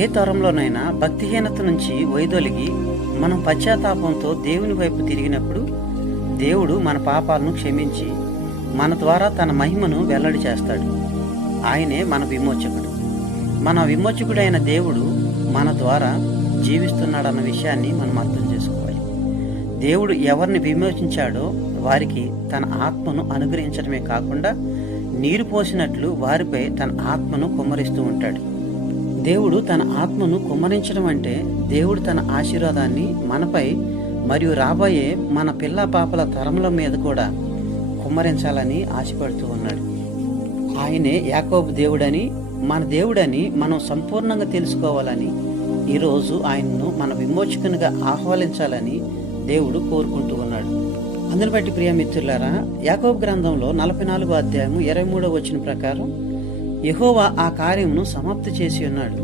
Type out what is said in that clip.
ఏ తరంలోనైనా భక్తిహీనత నుంచి వైదొలిగి మనం పశ్చాత్తాపంతో దేవుని వైపు తిరిగినప్పుడు దేవుడు మన పాపాలను క్షమించి మన ద్వారా తన మహిమను వెల్లడి చేస్తాడు. ఆయనే మన విమోచకుడు. మన విమోచకుడైన దేవుడు మన ద్వారా జీవిస్తున్నాడన్న విషయాన్ని మనం అర్థం చేసుకోవాలి. దేవుడు ఎవరిని విమోచించాడో వారికి తన ఆత్మను అనుగ్రహించడమే కాకుండా నీరు పోసినట్లు వారిపై తన ఆత్మను కుమ్మరిస్తూ ఉంటాడు. దేవుడు తన ఆత్మను కుమ్మరించడం అంటే దేవుడు తన ఆశీర్వాదాన్ని మనపై మరియు రాబోయే మన పిల్ల పాపల తరముల మీద కూడా కుమ్మరించాలని ఆశపడుతూ ఉన్నాడు. ఆయనే యాకోబు దేవుడని, మన దేవుడని మనం సంపూర్ణంగా తెలుసుకోవాలని, ఈరోజు ఆయనను మన విమోచకునిగా ఆహ్వానించాలని దేవుడు కోరుకుంటూ ఉన్నాడు. అందుని బట్టి ప్రియ మిత్రులారా, యాకోబు గ్రంథంలో 44వ అధ్యాయము 23వ వచనం ప్రకారం యెహోవా ఆ కార్యమును సమాప్తి చేసి ఉన్నాడు.